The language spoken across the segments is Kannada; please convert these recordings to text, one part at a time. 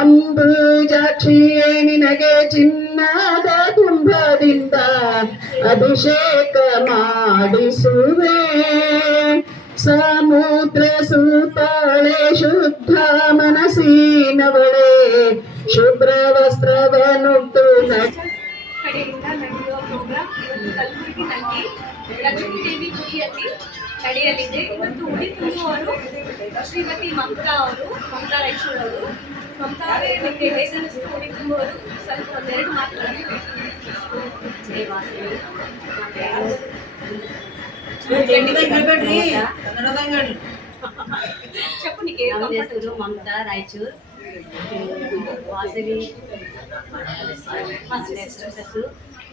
ಅಂಬುಜಾಕ್ಷಿಯೇ ನಿನಗೆ ಚಿನ್ನದ ಕುಂಭದಿಂದ ಅಭಿಷೇಕ ಮಾಡಿಸುವೆ. ಸಮುದ್ರ ಸುತ್ತಾಳೆ ಶುದ್ಧ ಮನಸ್ಸಿನವಳೆ ಶುಭ್ರ ವಸ್ತ್ರವನ್ನುಟ್ಟು ಕಡೆಯಿಂದ ನಡೆಯುವ ಪ್ರೋಗ್ರಾಮ್ ಇವತ್ತು ಕಲಬುರಗಿನಲ್ಲಿ ಲಕ್ಷ್ಮೀ ದೇವಿ ಗುಡಿಯಲ್ಲಿ ನಡೆಯಲಿದೆ. ಇವತ್ತು ಉಡಿ ತುಂಬುವವರು ಶ್ರೀಮತಿ ಮಮತಾ ರಾಯಚೂರು ಅವರು. ಮಮತಾ ಅವರೇ ನಿಮಗೆ ಹೇಗನ್ನಿಸ್ತು ಉಡಿ ತುಂಬುವರು? ಸ್ವಲ್ಪ ಒಂದೆರಡು ಮಾತುಗಳನ್ನು ನಮ್ಮ ಹೆಸರು ಮಮತಾ ರಾಯಚೂರು. ವಾಸವಿ ಸಿಸ್ಟರ್ಸು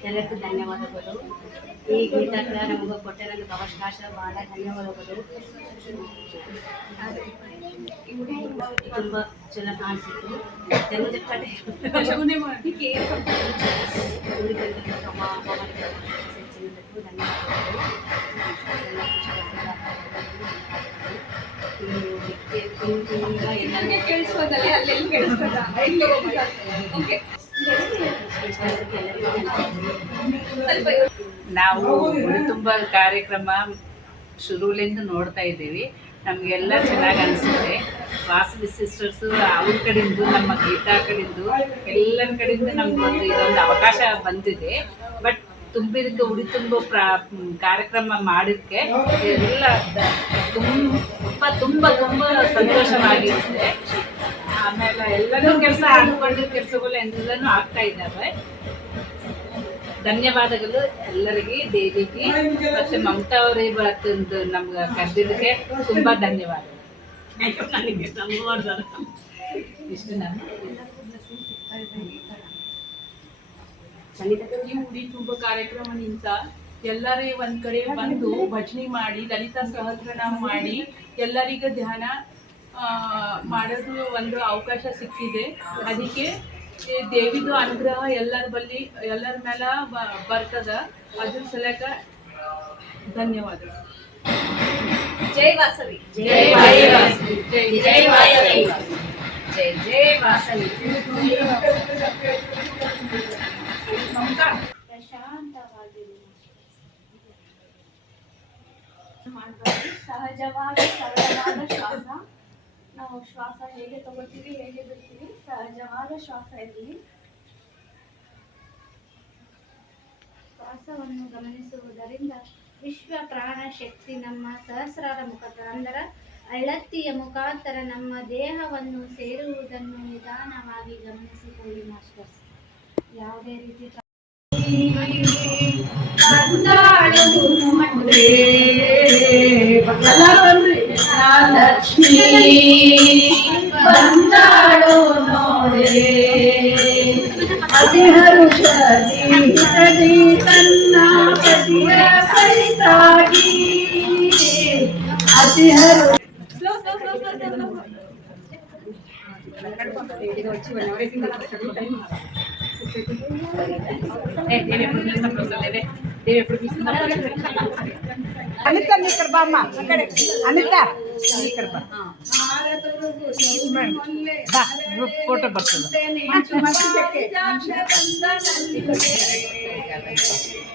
ಎಲ್ಲರಿಗೂ ಧನ್ಯವಾದಗಳು. ಈ ಗೀತಕ್ಕೆ ನಮಗೆ ಕೊಟ್ಟಿರೋದಕ್ಕೆ ಅವಕಾಶ ಭಾಳ ಧನ್ಯವಾದಗಳು. ತುಂಬ ಚಲೋ ಕಾಣಿಸಿತ್ತು. ಜನದ ಕಡೆ ಕೇಳಿಸೋದಲ್ಲ ಅಲ್ಲೆಲ್ಲಿ ಕೇಳಿಸ್ತದ. ನಾವು ಉಡಿ ತುಂಬ ಕಾರ್ಯಕ್ರಮ ಶುರುವಿಂದ ನೋಡ್ತಾ ಇದ್ದೀವಿ. ನಮಗೆಲ್ಲ ಚೆನ್ನಾಗಿ ಅನಿಸುತ್ತೆ. ವಾಸವಿ ಸಿಸ್ಟರ್ಸು ಅವ್ರ ಕಡೆಯಿಂದ, ನಮ್ಮ ಗೀತಾ ಕಡೆಯಿಂದ, ಎಲ್ಲರ ಕಡೆಯಿಂದ ನಮ್ಗೊಂದು ಇದೊಂದು ಅವಕಾಶ ಬಂದಿದೆ. ಬಟ್ ತುಂಬಿದಕ್ಕೆ ಉಡಿ ತುಂಬೋ ಕಾರ್ಯಕ್ರಮ ಮಾಡಿದ್ದಕ್ಕೆ ಎಲ್ಲ ತುಂಬ ಸಂತೋಷವಾಗಿರುತ್ತೆ. ಆಮೇಲೆ ಎಲ್ಲರೂ ಕೆಲಸ ಅಂದ್ಕೊಂಡಿದ್ದ ಕೆಲಸಗಳು ಎಲ್ಲನೂ ಆಗ್ತಾ ಇದ್ದಾವೆ. ಧನ್ಯವಾದಗಳು ಎಲ್ಲರಿಗೆ, ದೇವಿಗೆ ಮತ್ತು ಮಮತಾ ಅವರೇ ಬರ್ತಂದು ನಮ್ಗೆ ಕರೆದಿದ್ದಕ್ಕೆ ತುಂಬ ಧನ್ಯವಾದಗಳು. ನನಗೆ ಇಷ್ಟು ನಾನು ಈ ಉಡಿ ತುಂಬ ಕಾರ್ಯಕ್ರಮ ನಿಂತ ಎಲ್ಲರೇ ಒಂದ್ ಕಡೆ ಬಂದು ಭಜನೆ ಮಾಡಿ ಲಲಿತಾ ಸಹಸ್ರನಾಮ ಮಾಡಿ ಎಲ್ಲರಿಗೂ ಧ್ಯಾನ ಮಾಡೋದು ಒಂದು ಅವಕಾಶ ಸಿಕ್ಕಿದೆ. ಅದಕ್ಕೆ ದೇವಿದು ಅನುಗ್ರಹ ಎಲ್ಲರ ಮೇಲೆ ಬರ್ತದ. ಅದ್ರ ಸಲಕ ಧನ್ಯವಾದಗಳು. ಜೈ ವಾಸವಿ. ಜೈ ವಾಸವಿ. ಜೈ ವಾಸವಿ. ಜೈ ಜೈ ವಾಸವಿ. ಪ್ರಶಾಂತವಾಗಿರು. ಸಹಜವಾದ ಸರಳವಾದ ಶ್ವಾಸ. ನಾವು ಶ್ವಾಸ ಹೇಗೆ ತಗೋತೀವಿ, ಹೇಗೆ ಬಿಡ್ತೀವಿ, ಸಹಜವಾದ ಶ್ವಾಸ ಇರಲಿ. ಶ್ವಾಸವನ್ನು ಗಮನಿಸುವುದರಿಂದ ವಿಶ್ವ ಪ್ರಾಣ ಶಕ್ತಿ ನಮ್ಮ ಸಹಸ್ರಾರ ಮುಖಾಂತರ ಅಂದರೆ ಅಳತ್ತಿಯ ಮುಖಾಂತರ ನಮ್ಮ ದೇಹವನ್ನು ಸೇರುವುದನ್ನು ನಿಧಾನವಾಗಿ ಗಮನಿಸಿಕೊಳ್ಳಿ ಮಾಸ್ಟರ್ಸ್. ಯಾವುದೇ ರೀತಿ ಲಕ್ಷ್ಮೀ ಬಂದಾಳು ನೋಡೆ ಅತಿ ಹರುಷದಿ ತನ್ನ ಪತಿಯ ಸಹಿತಾಗಿ ಅತಿ ಹರು ಅನಿತಾ ನೀಕರ್ ಬಾ ಅಮ್ಮ. ಅನಿತಾ ನೀಕರ್ ಬಾ. ಫೋಟೋ ಬರ್ತದೆ.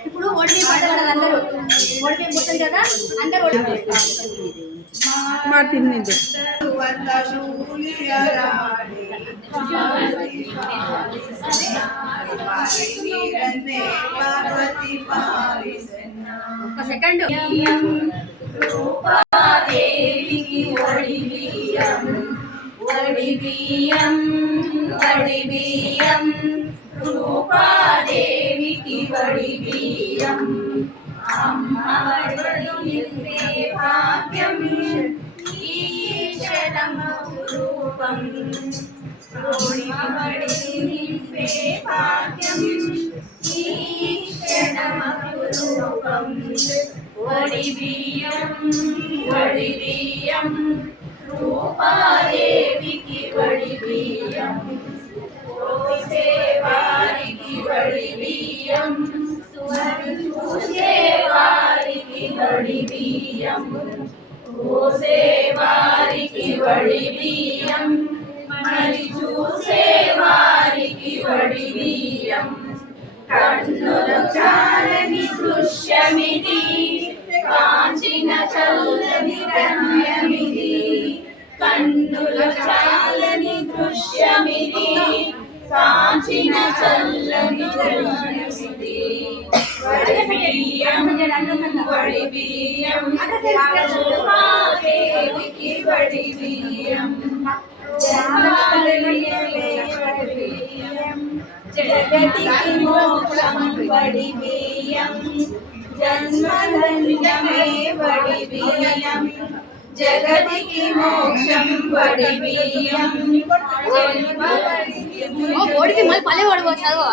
ఇప్పుడు ఓల్డ్ అందరూ ఓల్డ్ ముట్టం కదా అందరూ ಮಾಡ್ತೀನಿ. ఒక సెకండ్. రూపాదేవికి వడిబియ్యం వడిబియ్యం వడిబియ్యం రూపాదేవికి వడిబియ్యం అమ్మ వడిబియ్యే భాగ్యం ఈశలం రూపం వడిబియ్యే భాగ్యం ఈశలం రూపం వడిబియ్యం వడిబియ్యం రూపాదేవికి వడిబియ్యం సేవారికి వడిబియ్యం సేవారికి వడిబియ్యం ఓ సేవారికి వడిబియ్యం మరి చూసే కన్నుల చాలని దృశ్యమిది కాంచిన చల్లని రమ్యమిది కన్నుల చాలని దృశ్యమిది కాంచిన చల్లని రమ్యమిది వడిబియ్యం వడిబియ్యం దేవికి వడిబియ్యం జగతికి మోక్షం వడిబియ్యం జన్మధన్యమే వడిబియ్యం జగతికి మోక్షం వడిబియ్యం ఓడికి మళ్ళీ పల్లె వాడు చదవా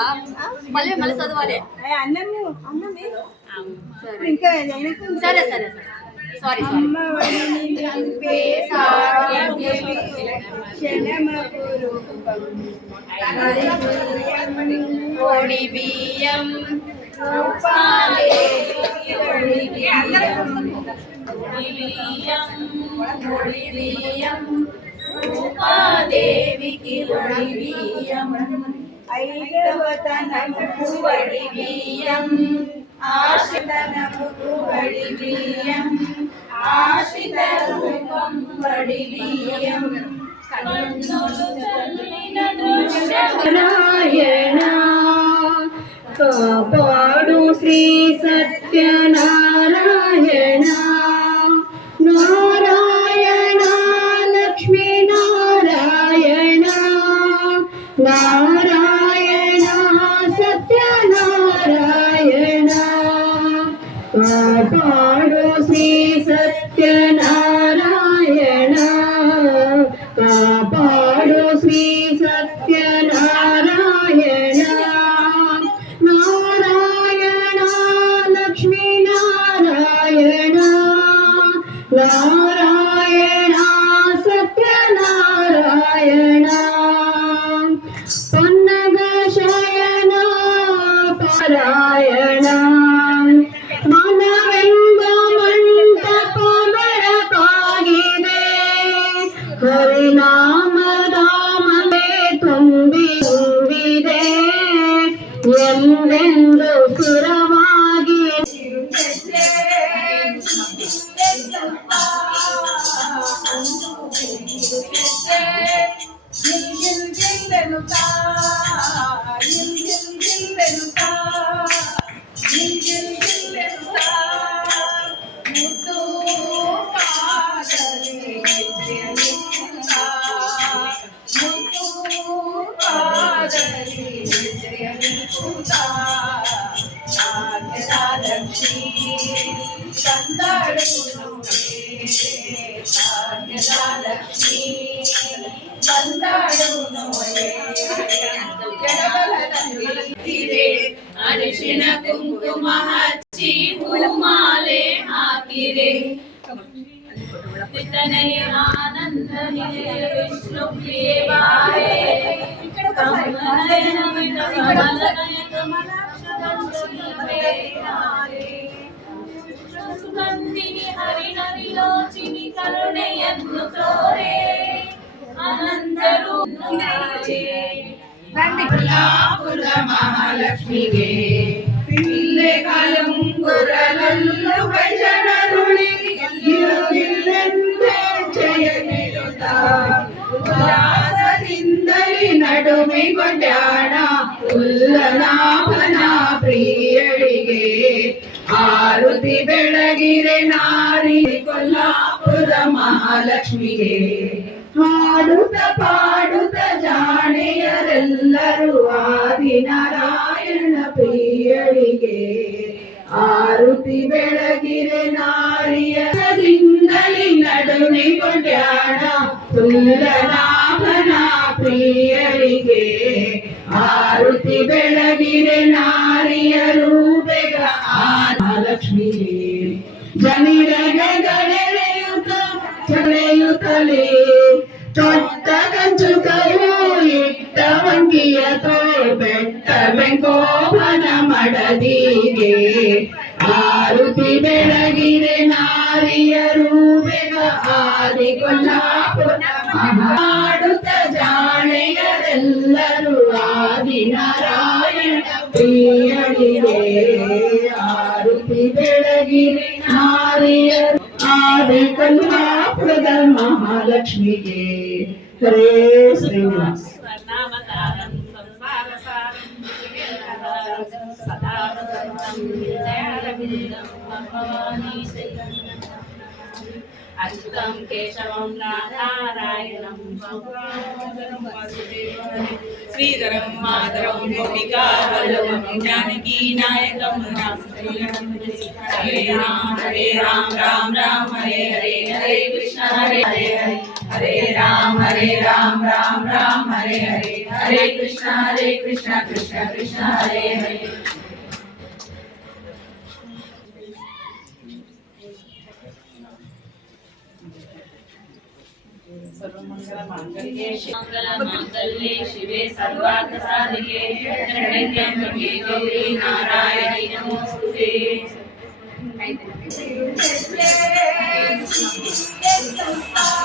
పల్లె మళ్ళీ చదవాలి సరే సరే సారీ వడిబియ్యం రూపాదేవికి వడిబియ్యం ఐదవతనముకు వడిబియ్యం ఆశ్రితనముకు వడిబియ్యం ఆశ్రిత రూపం వడిబియ్యం కన్నులు చల్లిన నారాయణ కాపాడు శ్రీ సత్యనారాయణ నారాయణ లక్ష్మీ నారాయణ నారాయణ సత్యనారాయణ కాపాడు శ్రీ సత్యనారాయణ కాపాడు శ్రీ సత్యనారాయణ నారాయణ లక్ష్మీ నారాయణ నారాయణ సత్యనారాయణ పన్నగ శయన ಪಾರಾಯಣ ಮನವೆಂಬ ಮಂಟಪ ಬೆಳಕಾಗಿದೆ ಹರಿನಾಮಧಾಮವೇ ತುಂಬಿದೆ ಎಂದೆಂದು ಸುರವಾಗಿ ಅರಿಶಿನ ಕುಂಕುಮ ಹಚ್ಚಿ ಹೂಮಾಲೆ ಹಾಕಿರೆ ಪಿತನೆಯ ಆನಂದ ನಿಲಯ ವಿಷ್ಣು ಪ್ರಿಯೆ ಬಾರೆ ಕಮಲನಯನ ಕಮಲನಯ ಕಮಲಾಕ್ಷರಂಗೇ ಸುಗಂಧಿನಿ ಹರಿಣವಿಲೋಚಿನಿ ಕರುಣೆಯನ್ನು ತೋರೆ ಅನಂತರು ಕೊಲ್ಲಾಪುರ ಮಹಾಲಕ್ಷ್ಮಿಗೆ ಪಿಲ್ಲೆ ಕಲಂಗುರಲಲ್ಲು ಜನರುಳಿಗೆಲ್ಲೆಂದೇ ಜಯ ನೀಡುತ್ತಾ ಉಲ್ಲಾಸದಿಂದಲಿ ನಡುವೆ ಕೊಂಡಾಡ ಉಲ್ಲನಾಭನ ಪ್ರಿಯಳಿಗೆ ಆರುತಿ ಬೆಳಗಿರೆ ನಾರಿ ಕೊಲ್ಲಾಪುರ ಮಹಾಲಕ್ಷ್ಮಿಗೆ ಹಾಡುತ್ತ ಪಾಡುತ್ತ ಜಾಣೆಯರೆಲ್ಲರೂ ಆದಿನಾರಾಯಣ ಪ್ರಿಯಳಿಗೆ ಆರುತಿ ಬೆಳಗಿರೆ ನಾರಿಯದಿಂದಲಿ ನಡುವೆ ಕೊಂಡ್ಯಾಡ ಸುಂದರನಾಭನ ಪ್ರಿಯಳಿಗೆ ಆರುತಿ ಬೆಳಗಿರೆ ನಾರಿಯರು ಬೇಗ ಮಹಾಲಕ್ಷ್ಮಿಗೆ ಜನಿರಗೆ ಗಳೆಯುತ್ತ ಚಳೆಯುತ್ತಲೇ ತೊಟ್ಟ ಕಂಚುಕವು ಇಟ್ಟ ವಂಗಿಯ ಬೆಟ್ಟ ಬೆಂಕೋಪನ ಮಡದಿಗೆ ಆರುತಿ ಬೆಳಗಿರೆ ನಾರಿಯರು ಬೇಗ ಆದಿ ಕೊಲ್ಲಾಪುರ ಮಾಡುತ್ತ ಜಾಣೆಯರೆಲ್ಲರೂ ಆದಿ ನಾರಾಯಣ ಪ್ರಿಯ ಮಹಾಲಕ್ಷ್ಮಿಗೆ. ಹರೇ ಶ್ರೀನಿವಾಸ್. ಸ್ವರ್ಣಾವತಾರಂ ಸಂಸಾರಸಾರಂ ಜಗನ್ನಾಥಾರಂ ಸದಾ ವಸಂತಂ ಹೃದಯಾರವಿಂದಂ ಭವಾನಿ ಅಚ್ಯುತಂ ಕೇಶವಂ ನಾರಾಯಣಂ ಭಗವಾನ್ ವಾಸುದೇವಂ ಶ್ರೀಧರಂ ಮಾಧವಂ ಗೋಪಿಕಾ ವಲ್ಲಭಂ ಜಾನಕಿ ನಾಯಕಂ ಹರೇ ರಾಮ ರಾಮ ರಾಮ ಹರೇ ಹರೇ ಹರೇ ಕೃಷ್ಣ ಹರೇ ಹರೇ ಹರೇ ರಾಮ ರಾಮ ರಾಮ ಹರೇ ಹರೇ ಹರೇ ಕೃಷ್ಣ ಕೃಷ್ಣ ಕೃಷ್ಣ ಹರೇ ಹರೇ. ಸರ್ವಮಂಗಲಮಾಂಗಲ್ಯೇ ಮಂಗಲಮಾಂಗಲ್ಯೆ ಶಿವೆ ಸರ್ವಾರ್ಥಸಾಧಿಕೆ ಶರಣ್ಯತ್ರ್ಯಂಬಕೆ ಗೌರಿ ನಾರಾಯಣಿ ನಮೋಸ್ತುತೆ. Yes,